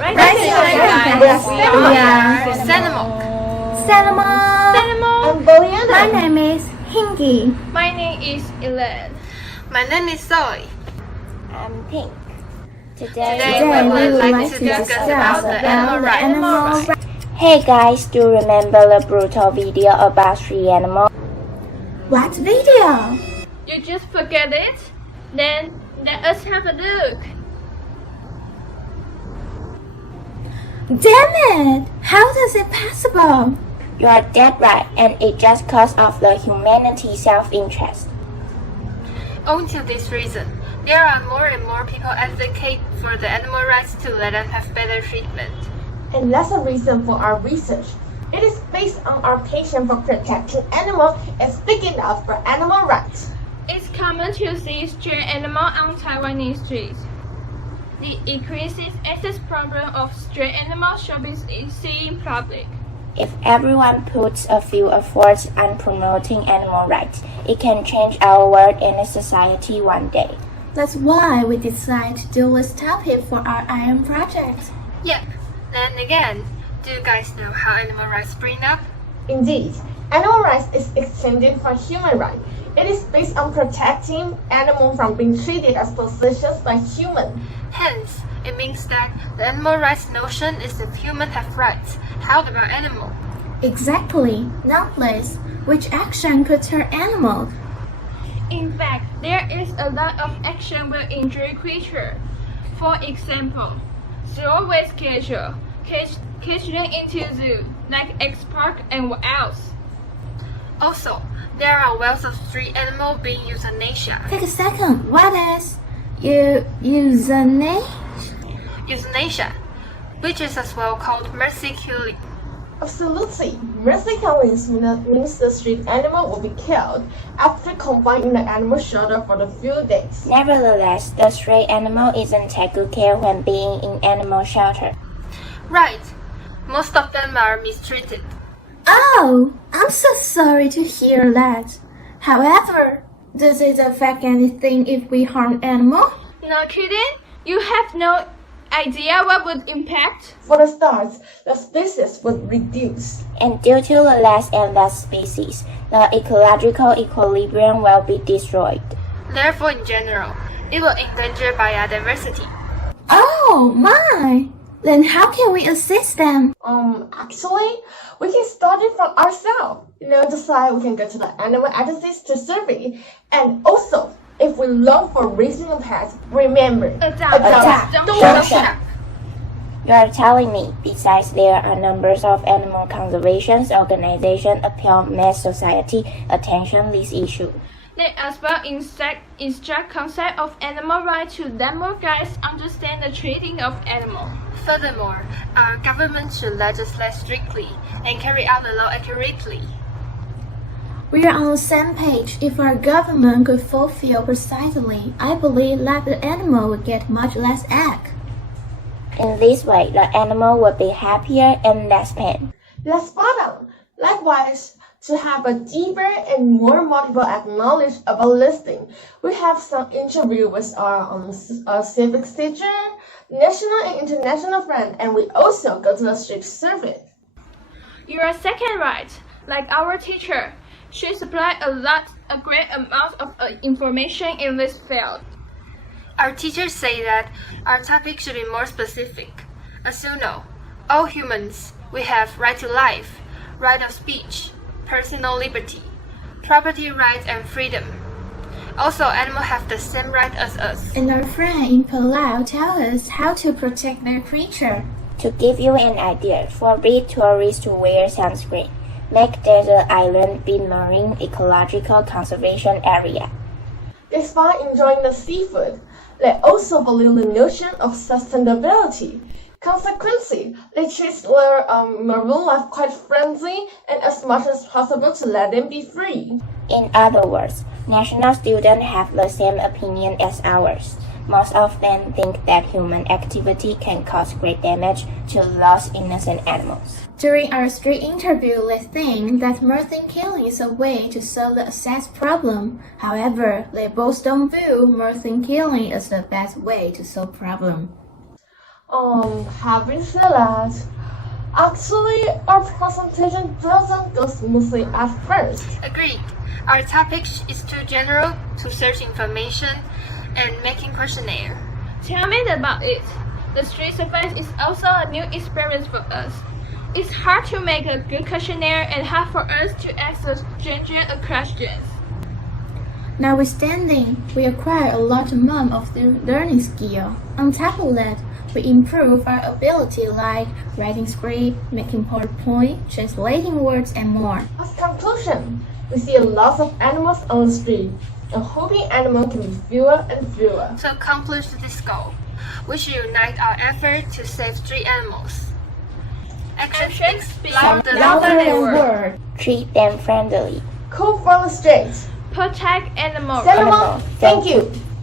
Right, guys. We are SanimalK. SanimalK. I'm Boyana. My name is Hingy. My name is Elaine. My name is Zoe. I'm Pink. Today we would like to discuss about the animal rights. Hey guys, do you remember the brutal video about street animals? What video? You just forget it? Then let us have a look. Damn it! How is it possible? You are dead right, and it just cause of the humanity's self-interest. Owing to this reason, there are more and more people advocate for the animal rights to let them have better treatment. And that's a reason for our research. It is based on our passion for protecting animals and speaking up for animal rights. It's common to see stray animals on Taiwanese streets. The increasing access problem of stray animals should be seen in public. If everyone puts a few efforts on promoting animal rights, it can change our world and society one day. That's why we decided to do this topic for our IM project. Yep. Then again, do you guys know how animal rights spring up? Indeed, animal rights is extended for human rights. It is based on protecting animals from being treated as possessions by humans. Hence, it means that the animal rights notion is if humans have rights, how about animals? Exactly. Not less. Which action could hurt animals? In fact, there is a lot of action will injure creatures. For example, zero waste cage them into zoo, like X Park and what else? Also, there are wealth of street animals being euthanasia. Take a second. What is euthanasia? Euthanasia, which is as well called mercy killing. Absolutely. Mercy killing means the street animal will be killed after confined in the animal shelter for a few days. Nevertheless, the stray animal isn't taken good care when being in animal shelter. Right. Most of them are mistreated. Oh, I'm so sorry to hear that. However, does it affect anything if we harm animals? No kidding? You have no idea what would impact? For the start, the species would reduce. And due to the less and less species, the ecological equilibrium will be destroyed. Therefore, in general, it will endanger biodiversity. Oh my! Then how can we assist them? Actually, we can start it from ourselves. Just like we can go to the animal agencies to survey. And also, if we long for raising a pet, remember, Adopt. don't shop. You are telling me, besides there are numbers of animal conservation organizations appeal mass society attention this issue. Let us well instruct concept of animal rights to let more guys understand the treating of animals. Furthermore, our government should legislate strictly and carry out the law accurately. We are on the same page. If our government could fulfill precisely, I believe that the animal would get much less egg. In this way, the animal will be happier and less pain. That's spot on. Likewise, to have a deeper and more multiple knowledge about listing, we have some interview with our civic teacher, national and international friend, and we also go to the street survey. You are second right. Like our teacher, she supplied a great amount of information in this field. Our teachers say that our topic should be more specific. As you know, all humans, we have right to life, right of speech, personal liberty, property rights and freedom. Also, animals have the same right as us. And our friend in Palau tell us how to protect their creature. To give you an idea, forbid tourists to wear sunscreen. Make desert island be marine ecological conservation area. Despite enjoying the seafood, they also believe the notion of sustainability. Consequently, they treat their marine life quite friendly and as much as possible to let them be free. In other words, national students have the same opinion as ours. Most of them think that human activity can cause great damage to lost innocent animals. During our street interview, they think that mercy killing is a way to solve the access problem. However, they both don't view mercy killing as the best way to solve problem. Having said that, actually, our presentation doesn't go smoothly at first. Agreed. Our topic is too general to search information and making questionnaire. Tell me about it. The street surveillance is also a new experience for us. It's hard to make a good questionnaire and hard for us to ask the stringent questions. Notwithstanding, we acquire a large amount of the learning skill. On top of that, we improve our ability like writing script, making PowerPoint, translating words, and more. As conclusion, we see a lot of animals on the street, and hoping animals can be fewer and fewer. To accomplish this goal, we should unite our effort to save street animals. Action speaks louder Louder than than words. word. Treat them friendly. Cool for the streets. Protect animals. SanimalK, thank you.